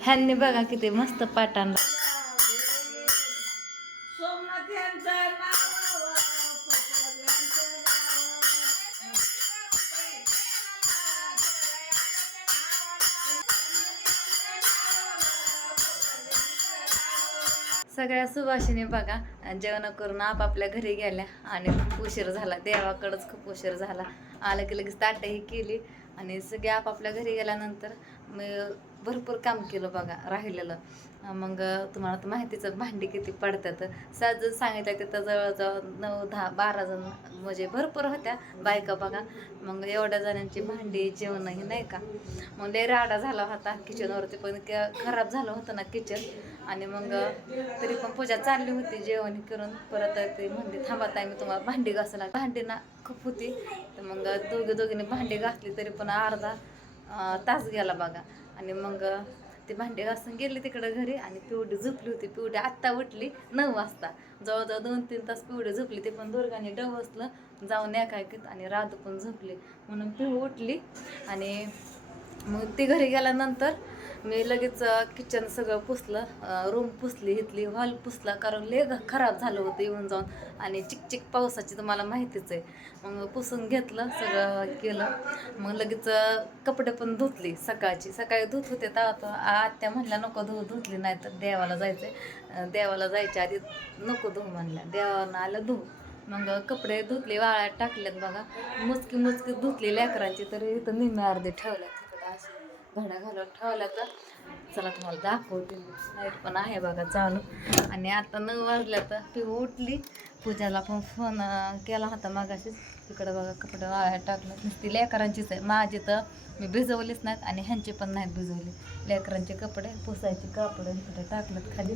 ह्यांनी बघा किती मस्त पाट आणला सोमनाथ यांच्या नावावर पटवर्धन यांच्या सगळ्या सुवासिनी बघा जेवण करून आपापल्या घरी गेल्या आणि खूप उशीर झाला. देवाकडंच खूप उशीर झाला. आलं की लगेच ताटही केली आणि सगळे आपापल्या घरी गेल्यानंतर मी भरपूर काम केलं बघा राहिलेलं. मग तुम्हाला तर माहितीचं भांडी किती पडतात. सहज सांगितलं तिथं जवळजवळ नऊ दहा बारा जण म्हणजे भरपूर होत्या बायका बघा. मग एवढ्या जणांची भांडी जेवणही नाही का? मग लय राडा झाला होता किचनवरती पण क- खराब झालं होतं ना किचन. आणि मग तरी पण पूजा चालली होती जेवण करून. परत ते म्हणले थांबा ताई मी तुम्हाला भांडी घासायला भांडी ना खूप होती. तर मग दोघे दोघीने भांडी घासली तरी पण अर्धा तास गेला बघा. आणि मग ते भांडे घासून गेले तिकडं घरी आणि पिवडी झोपली होती. पिवडी आत्ता उठली नऊ वाजता. जवळजवळ दोन तीन तास पिवडी झोपली. ते पण दुर्गाने डवसलं जाऊन एकाएकीत आणि राधू पण झोपली. म्हणून पिऊ उठली आणि मग ती घरी गेल्यानंतर मी लगेच किचन सगळं पुसलं रूम पुसली इथली हॉल पुसला कारण लय खराब झालं होतं येऊन जाऊन. आणि चिकचिक पावसाची तुम्हाला माहितीच आहे. मग पुसून घेतलं सगळं केलं. मग लगेच कपडे पण धुतली सकाळची. सकाळी धुत होते तेव्हा आत्या म्हणल्या नको धुवू धुतली नाही तर देवाला जायचं देवाला जायच्या आधी नको धुवू म्हणल्या. देवानं आलं धुवू मग कपडे धुतले वाळ्यात टाकल्यात बघा. मुचकी मुचकी धुतली लेकरांची तर इथं निम्मे अर्धे ठेवल्यात. घडा घड्या घालून ठेवल्या तर चला तुम्हाला दाखवते. लाइट पण आहे बघा चालू. आणि आता नऊ वाजल्या तर ती उठली. पूजाला पण फोन केला होता मागाशीच. तिकडं बघा कपडे वाया टाकलं. नुसती लेकरांचीच आहे. माझे तर मी भिजवलीच नाहीत आणि ह्यांचे पण नाहीत भिजवले. लेकरांचे कपडे पुसायचे कपडे इकडे टाकलं खाली.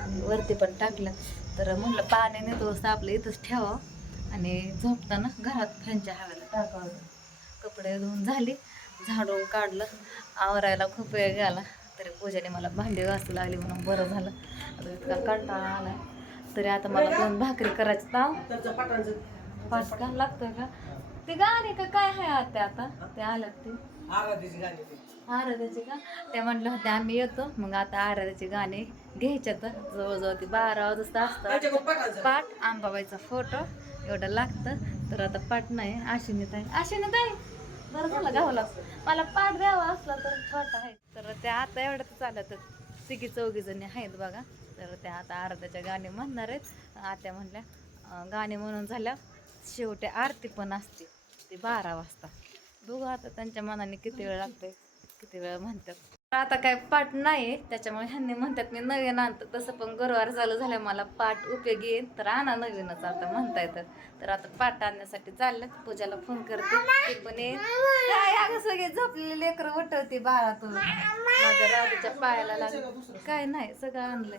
आणि वरती पण टाकलं. तर म्हणलं पाणी नेतो आपलं इथंच ठेवावं. आणि झोपताना घरात फॅनच्या हवेला टाकावं. कपडे धुवून झाली. झाडून काढलं. आवरायला खूप वेळ गेला. तरी पूजाने मला भांडी घासू लागली म्हणून बरं झालं. आता इतका कंटाळा आलाय. तरी आता मला दोन भाकरी करायची ताव त्यांचं पाटांचं पाच का लागतोय का? ते गाणे का काय आहे आता आता? ते आल्यात ते. आराध्याचे का? ते म्हणलं होते आम्ही येतो. मग आता आराध्याचे गाणे घ्यायचे तर जवळजवळ ते बारा वाजता पाटांचं. पाट आंबाबाईचा फोटो एवढं लागतं. तर आता पाट नाही आशिनी ताई आशिनी ताई बरं झालं गावाला मला पाठ द्यावा असला तर छोटा आहे. तर त्या आता एवढ्यात चालत तिघी चौघी जणी आहेत बघा. तर त्या आता आरत्याच्या गाणे म्हणणार आहेत. आत्या म्हणल्या गाणे म्हणून झाल्या शेवटी आरती पण असते. ती बारा वाजता. बघू आता त्यांच्या मनाने किती वेळ लागते किती वेळ म्हणतात. आता काय पाठ नाही त्याच्यामुळे ह्यांनी म्हणतात मी नवीन आणतो. तसं पण गुरुवार चालू झालं मला पाठ उपयोगी येईल तर आणा नवीनच आता म्हणता येतं तर आता पाठ आणण्यासाठी चाललं पूजाला फोन करते. ते पण येईल. अगं सगळे झोपलेले लेकरं उठवते बाळातून. माझ्या राधूच्या पायाला लागलं. काय नाही सगळं आणलंय.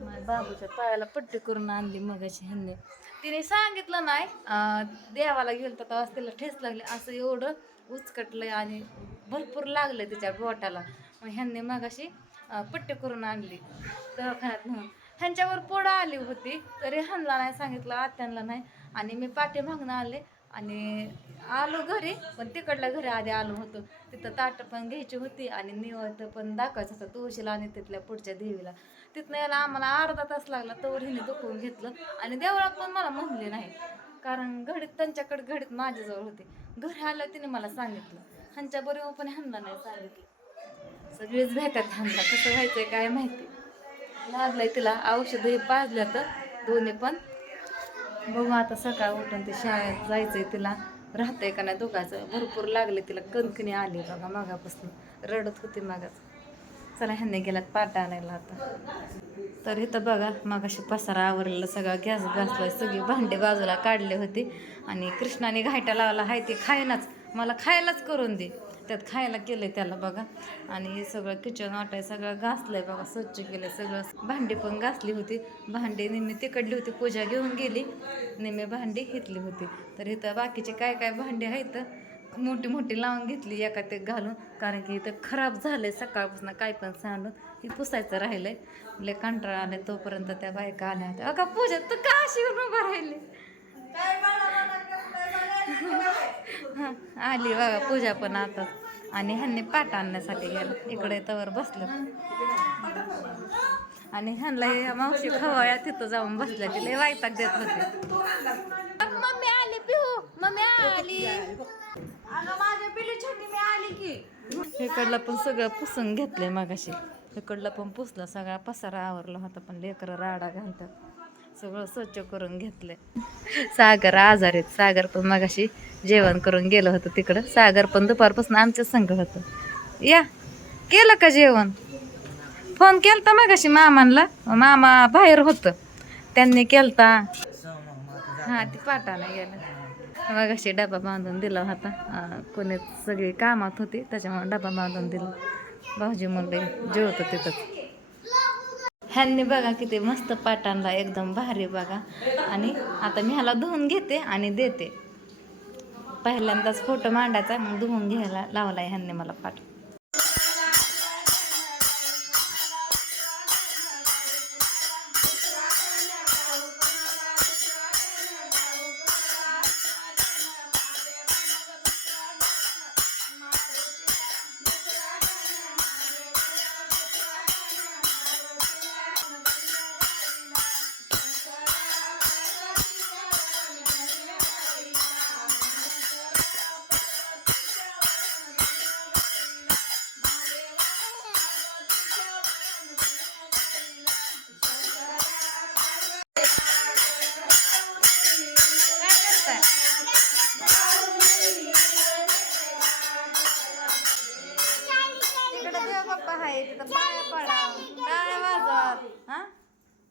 माझ्या बाबूच्या पायाला पट्टी करून आणली मगाशी ह्यांनी. तिने सांगितलं नाही देवाला गेलं तर तेव्हा तिला ठेस लागली. असं एवढं उचकटलंय आणि भरपूर लागलं तिच्या बोटाला. मग ह्यांनी मग अशी पट्टी करून आणली दवाखान्यात म्हणून. ह्यांच्यावर पोळा आली होती तरी ह्यांना नाही सांगितलं आत्यांना नाही. आणि मी पाठी मागणं आले आणि आलो घरी पण तिकडल्या घरी आधी आलो होतो. तिथं ताटं पण घ्यायची होती आणि निवत पण दाखवायचं होतं तुळशीला आणि तिथल्या पुढच्या देवीला. तिथनं यायला आम्हाला अर्धा तास लागला तोवर हिने दुखवून घेतलं आणि देवळात पण मला म्हणले नाही. कारण घडीत त्यांच्याकडे घडीत माझ्याजवळ होते. घरी आलं तिने मला सांगितलं. ह्यांच्या बरोबर पण ह्यांना नाही सांगितलं सगळेच भेटतात ह्यांना. कसं व्हायचंय काय माहिती? लागलंय तिला औषध हे पाजल्या तर दोन्ही पण. बघू आता सकाळ उठून ते शाळेत जायचंय तिला. राहतंय का नाही दोघाचं? भरपूर लागले तिला. कणकणी आली बघा मागापासून. रडत होती मागाच चला ह्यांनी गेल्यात पाट आणायला आता. तर इथं बघा मागाशी पसारा आवरलेला सगळा गॅस घासलाय. सगळी भांडे बाजूला काढले होते. आणि कृष्णाने घायटा लावला. हाय ते खायनाच. मला खायलाच करून दे. त्यात खायला केलं आहे त्याला बघा. आणि हे सगळं किचन वाटाय सगळं घासलंय बघा स्वच्छ केलं आहे सगळं. भांडी पण घासली होती. भांडी निम्मी तिकडली होती पूजा घेऊन गेली. निम्मी भांडी घेतली होती. तर इथं बाकीचे काय काय भांडी आहेत मोठी मोठी लावून घेतली एका ते घालून. कारण की इथं खराब झालंय सकाळपासून काय पण सांडून. हे पुसायचं राहिलंय. म्हणजे कंटाळा आले तोपर्यंत त्या बायका आल्या होत्या. अगं पूजा तू का अशी उभं राहिली? आली बघा पूजा पण आता. आणि ह्यांनी पाट आणण्यासाठी गेलं. इकडे तवर बसलं. आणि ह्यांना मावशी खवळ्या तिथं जाऊन बसल्या. तिला वायताक देत होते. मम्मी आली पिहू. मम्मी आली. इकडलं पण सगळं पुसून घेतलंय मगाशी. इकडलं पण पुसलं सगळा पसारा आवरला होता पण लेकरं राडा घालतात. सगळं स्वच्छ करून घेतलंय. सागर आजार आहेत. सागर पण मगाशी जेवण करून गेलं होतं तिकडं. सागर पण दुपारपासून आमच्या संघ होतं. या केलं का जेवण? फोन केलता मगाशी मामांना मामा बाहेर होतं. त्यांनी केलता. हा ती पाटाला गेलं. मग अशी डबा बांधून दिला होता. कोणी सगळी कामात होती त्याच्यामुळे डबा बांधून दिला. भाऊजी म्हणले जेवतो तिथंच. ह्यांनी बघा किती मस्त पाट एकदम भारी बघा. आणि आता मी ह्याला धुवून घेते आणि देते. पहिल्यांदाच फोटो मांडायचा मग धुवून घ्यायला लावला ह्यांनी मला पाठ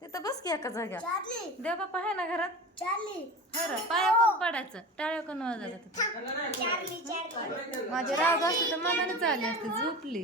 तिथं बस की एका जाग्यात देव बाप्पा आहे ना घरात? खरं पाया कोण पडायचं. टाळ्या कोण वाजायचं तिथं. माझी राग असते तर मनाने चालली असते झोपली.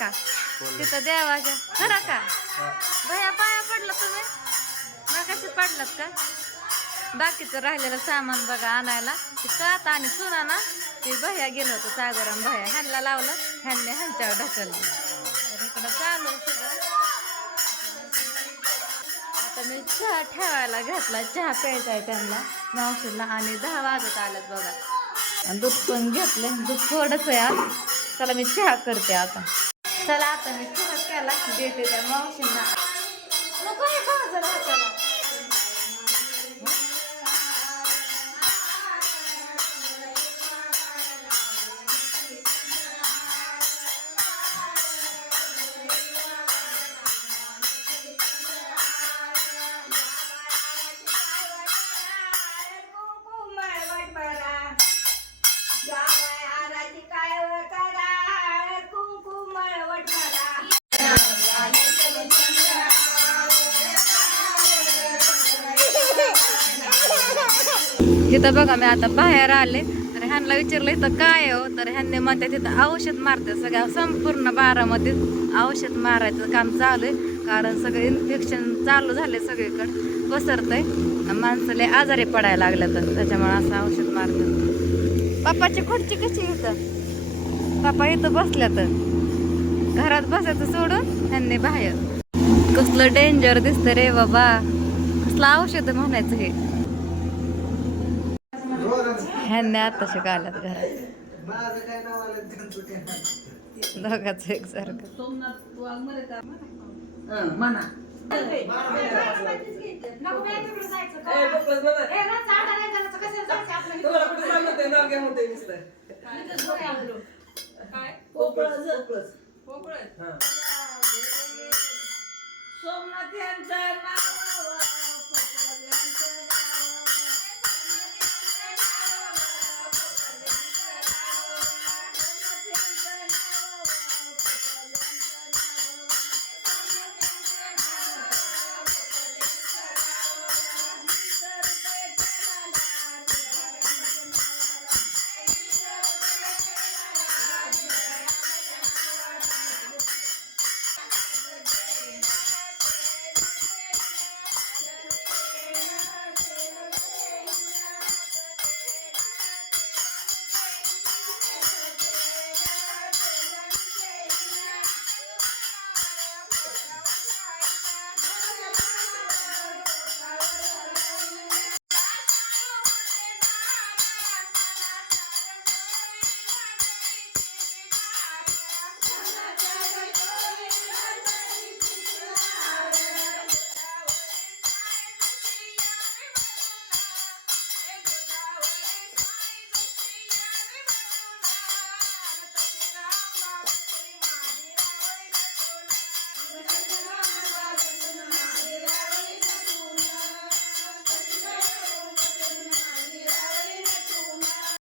का तिथं देवाच्या खरं का? भया पाया पडला तुम्ही? कशी पडलात का? बाकीचं राहिलेलं सामान बघा आणायला. ती कात आणि चुना ना ती भया गेलं होतं सागरम भया. ह्यांना लावलं ह्यांनी ह्यांच्यावर ढकललं. तर इकडं चालू सगळं. आता मी चहा ठेवायला घातला. चहा प्यायचा आहे त्यांना. मावशीला आणि दहा वाजत आल्यात बघा. आणि दूध पण घेतलं दूध थोडंच आहे. आज चला मी चहा करते आता. चला आता मी चहा केला देते त्या मावशींना. नको हे भाजर हाताला. इथं बघा मी आता बाहेर आले. तर ह्यांना विचारलं इथं काय हो? तर ह्यांनी म्हणते तिथं औषध मारते सगळ्या संपूर्ण बारामध्ये औषध मारायचं काम चालू आहे. कारण सगळं इन्फेक्शन चालू झाले सगळीकडे. पसरतंय. आहे माणसं आजारी पडायला लागलं तर त्याच्यामुळे असं औषध मारतं पप्पाची खुर्ची कशी इथं? पप्पा इथं बसल्या तर घरात बसायचं सोडून ह्यांनी बाहेर. कसलं डेंजर दिसतं रे बाबा. कसलं औषध म्हणायचं हे? ह्यांना आता शिकायलात घरात. दोघाच एक सारखं. सोमनाथ यांचा